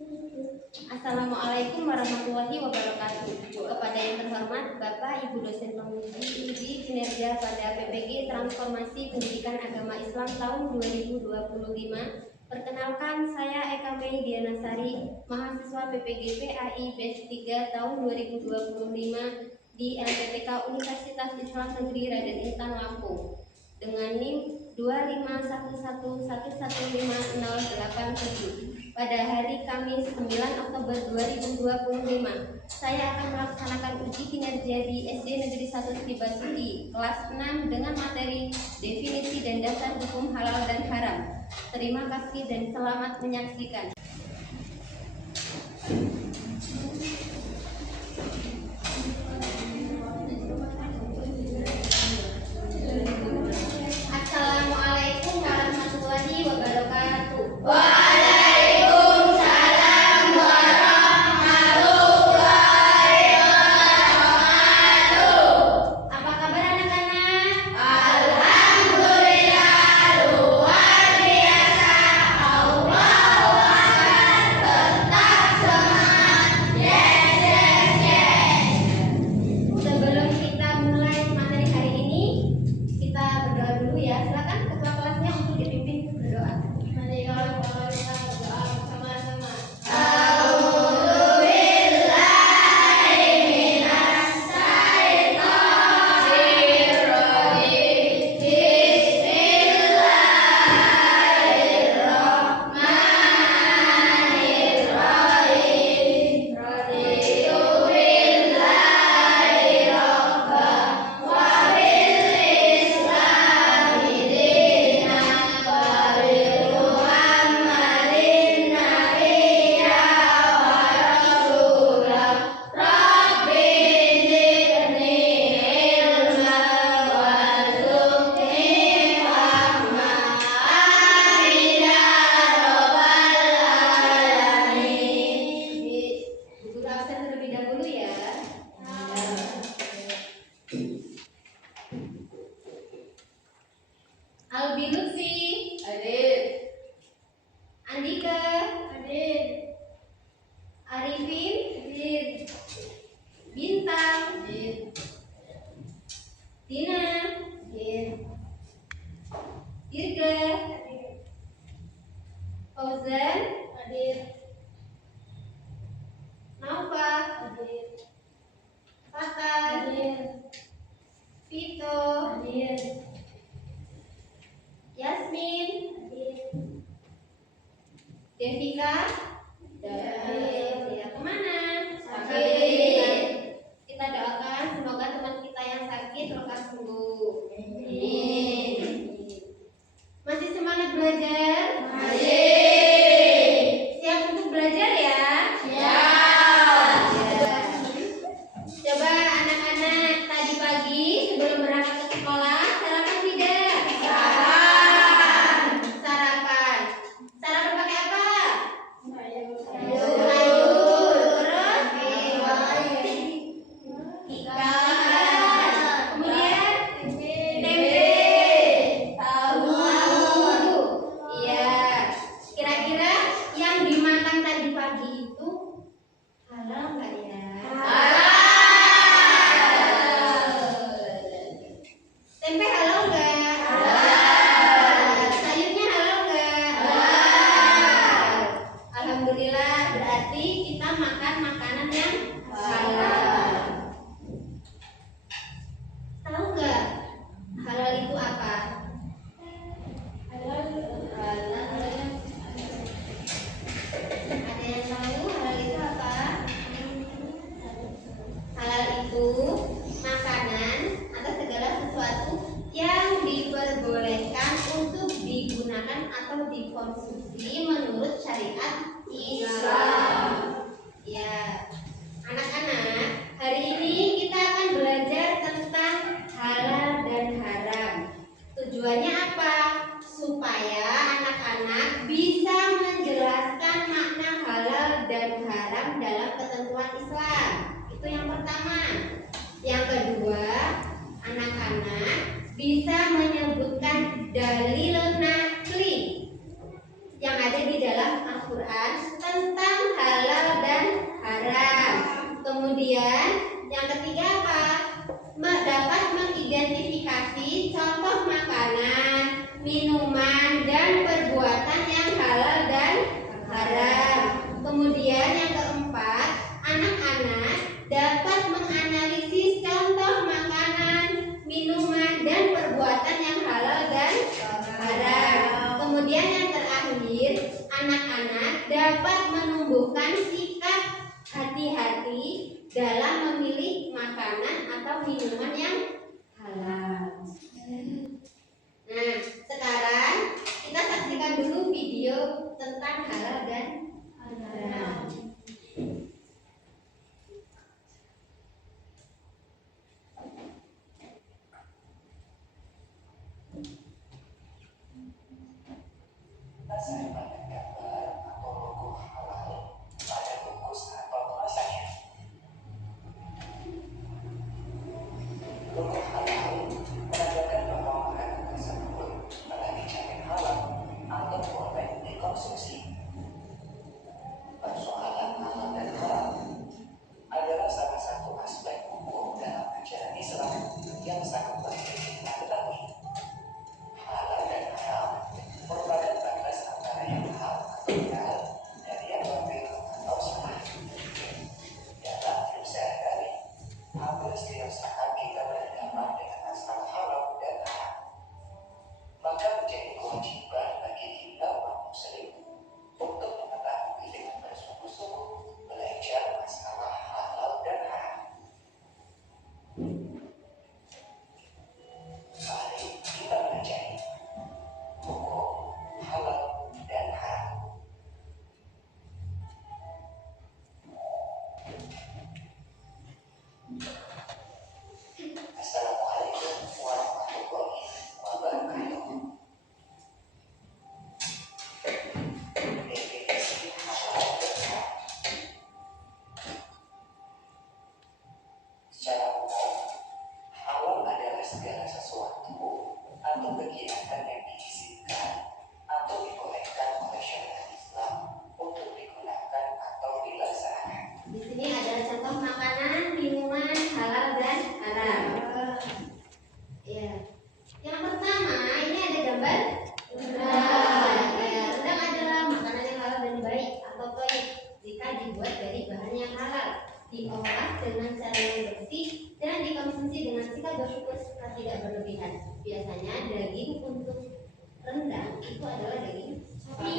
Assalamualaikum warahmatullahi wabarakatuh. Kepada yang terhormat Bapak Ibu dosen penguji uji kinerja pada PPG Transformasi Pendidikan Agama Islam tahun 2025. Perkenalkan, saya Eka Mei Dianasari, mahasiswa PPG PAI Batch 3 tahun 2025 di LPTK Universitas Islam Negeri Raden Intan Lampung dengan NIM 251111508. Pada hari Kamis 9 Oktober 2025, saya akan melaksanakan uji kinerja di SD Negeri 1 Tribasuci kelas 6 dengan materi definisi dan dasar hukum halal dan haram. Terima kasih dan selamat menyaksikan. Assalamualaikum warahmatullahi wabarakatuh. Waalaikumsalam warahmatullahi wabarakatuh. Apa kabar anak-anak? Alhamdulillah, luar biasa. Allahu Akbar, tetap semangat. Yes, yes, yes. Sebelum kita mulai materi hari ini, kita berdoa dulu ya. Silakan ketua kelasnya untuk dipimpin berdoa. Mari kita berdoa sama-sama. Guru absen terlebih dahulu ya. Albi Lutfi, Hadir. Andika, Hadir. Arifin, Bintang, Tina, Dirga, Fauzan, Naufa, Fatan, Vito, Yasmin, Devika, ya kemana? Sakit. Kita doakan semoga teman kita yang sakit lekas sembuh. Masih semangat belajar? Siap untuk belajar ya? Coba anak-anak tadi pagi sebelum berangkat ke sekolah sarapan tidak? Sarapan. Sarapan pakai apa? Sayur. Terus? Ikan. Kemudian? Tempe. Tahu. Iya. Kira-kira yang dimakan tadi pagi itu halal nggak ya? Tempe halal nggak? Sayurnya halal nggak? Alhamdulillah, berarti kita makan makanan yang halal. Tahu nggak halal itu apa? Ada yang tahu halal itu apa? Halal itu makanan atau segala sesuatu yang diperbolehkan untuk digunakan atau dikonsumsi menurut syariat Islam. Ya, anak-anak, hari ini kita akan belajar tentang halal dan haram. Tujuannya apa? Supaya anak-anak bisa menjelaskan makna halal dan haram dalam ketentuan Islam. Itu yang pertama. Yang kedua, anak-anak bisa menyebutkan dalil nakli yang ada di dalam Al-Quran tentang contoh makanan, minuman, dan perbuatan yang halal dan haram. Kemudian yang keempat, anak-anak dapat menganalisis contoh makanan, minuman, dan perbuatan yang halal dan haram. Kemudian yang terakhir, anak-anak dapat menumbuhkan sikap hati-hati dalam memilih makanan atau minuman yang halal. Nah, sekarang kita saksikan dulu video tentang halal dan haram. Saya pakai gambar atau logo halal pada bungkus atau kemasannya. Logo halal menandakan bahwa makanan tersebut telah dijamin halal atau boleh dikonsumsi. Persoalan halal dan haram adalah salah satu aspek hukum dalam ajaran Islam yang sangat penting kita ketahui. Halal dan haram merupakan batas antara yang hal atau benar dan yang batil atau salah. Dalam hidup sehari-hari, hampir setiap saat kita berhadapan dengan masalah halal dan haram. Maka menjadi kewajiban bagi kita umat muslim untuk mengetahui dengan bersungguh-sungguh belajar masalah halal dan haram. Mari kita pelajari hukum halal dan haram. Assalamualaikum warahmatullahi wabarakatuh. Definisi halal dan haram. Secara umum, halal adalah segala sesuatu atau kegiatan yang diizinkan atau dibolehkan oleh syariat Islam untuk digunakan atau dilaksanakan. Di sini ada contoh makanan, minuman, halal dan haram. Ya. Yang pertama, ini ada gambar rendang. Ya, rendang adalah makanan yang halal dan baik atau thayyib jika dibuat dari bahan yang halal, diolah dengan cara yang bersih dan dikonsumsi dengan sikap bersyukur serta tidak berlebihan. Biasanya daging untuk rendang itu adalah daging sapi.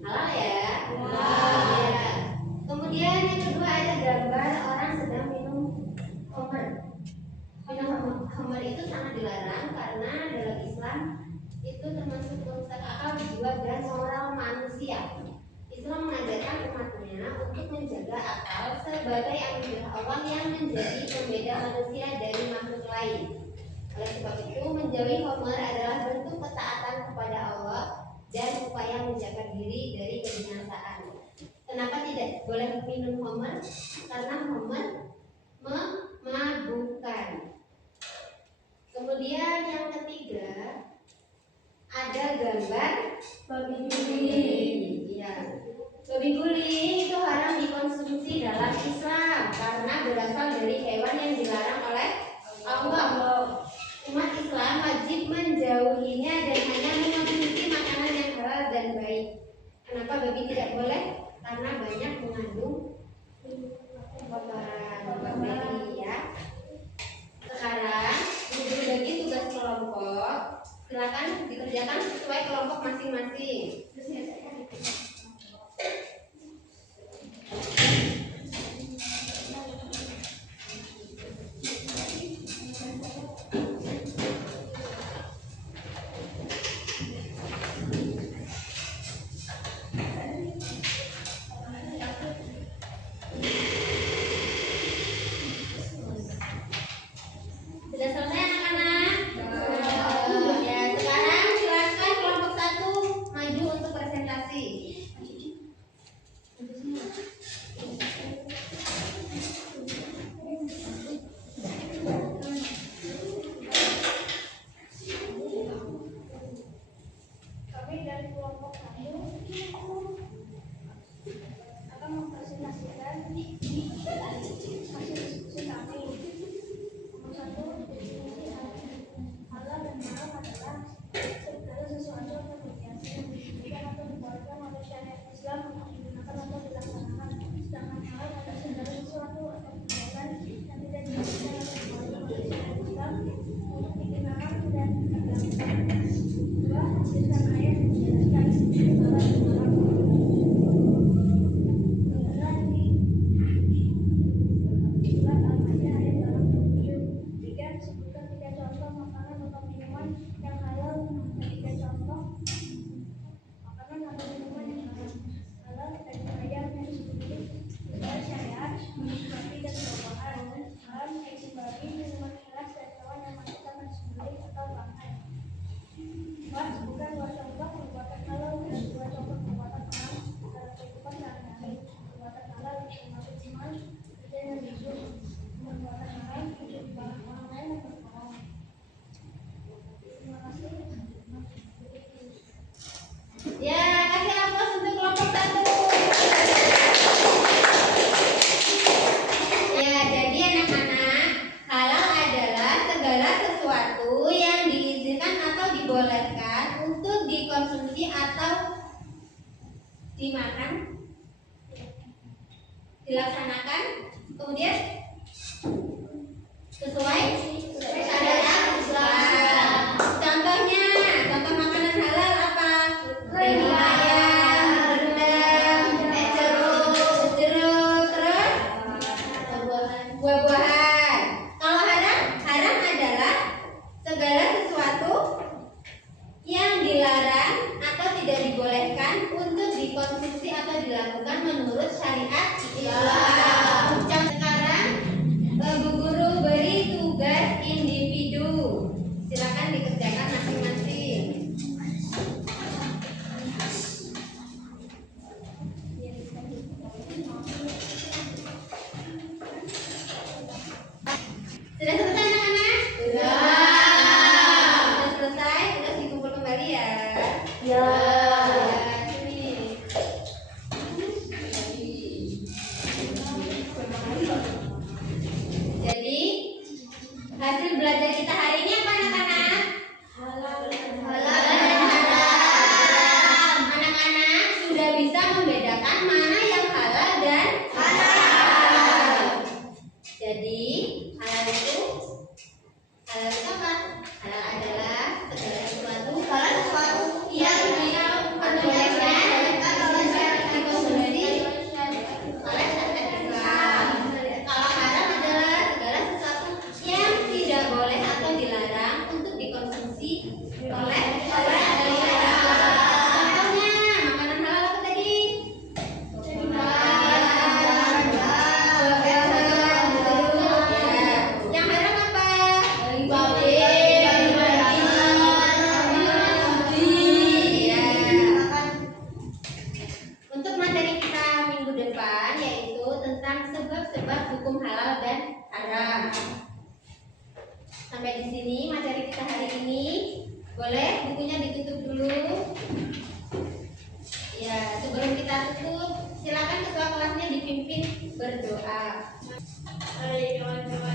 Halal ya? Ya. Kemudian yang kedua ada gambar orang sedang minum khamr. Minum khamr itu sangat dilarang karena dalam Islam itu termasuk merusak akal, jiwa, dan moral manusia. Islam mengajarkan umatnya untuk menjaga akal sebagai anugerah Allah yang menjadi pembeda manusia dari makhluk lain. Oleh sebab itu, menjauhi khamr adalah bentuk ketaatan kepada Allah dan upaya menjaga diri dari kebinasaan. Kenapa tidak boleh minum khamr? Karena khamr memabukkan. Kemudian yang ketiga ada gambar babi guling. Iya. Babi guling itu haram dikonsumsi dalam Islam karena berasal dari hewan yang dilarang oleh Allah. Umat Islam wajib menjauhinya dan hanya mengonsumsi makanan yang halal dan baik. Kenapa babi tidak boleh? Karena banyak mengandung kotoran bakteri ya. Sekarang guru bagi tugas kelompok, silakan dikerjakan sesuai kelompok masing-masing. Sudah selesai anak-anak? Ya, sekarang silakan kelompok 1 maju untuk presentasi. Kami dari kelompok 1 akan mempresentasikan hasil diskusi kami. Nomor 1, definisi halal dilaksanakan, kemudian sesuai syariat Islam. Contohnya, contoh makanan halal apa? Daging ayam, rendang, jeruk, terus buah-buahan. Kalau haram, haram adalah segala sesuatu yang dilarang atau tidak dibolehkan untuk dikonsumsi atau dilakukan menurut syariat Islam. Sekarang Bu Guru beri tugas individu, silakan dikerjakan masing-masing. Sudah selesai anak-anak? Sudah selesai, terus dikumpul kembali ya. Ya. Sini. Jadi hasil belajar kita hari ini apa anak-anak? Halal dan haram. Anak-anak sudah bisa membedakan mana yang halal dan haram. Jadi halal itu apa? Halal adalah segala sesuatu yang diperbolehkan dikonsumsi oleh syariat Islam. Kalau haram adalah segala sesuatu yang tidak boleh atau dilarang untuk dikonsumsi oleh syariat Islam. Contohnya makanan halal apa tadi? Yang haram apa? Untuk materi kita minggu depan yaitu tentang sebab-sebab hukum halal dan haram. Sampai di sini materi kita hari ini. Boleh bukunya ditutup dulu. Ya, sebelum kita tutup, silakan ketua kelasnya dipimpin berdoa. Mari kawan-kawan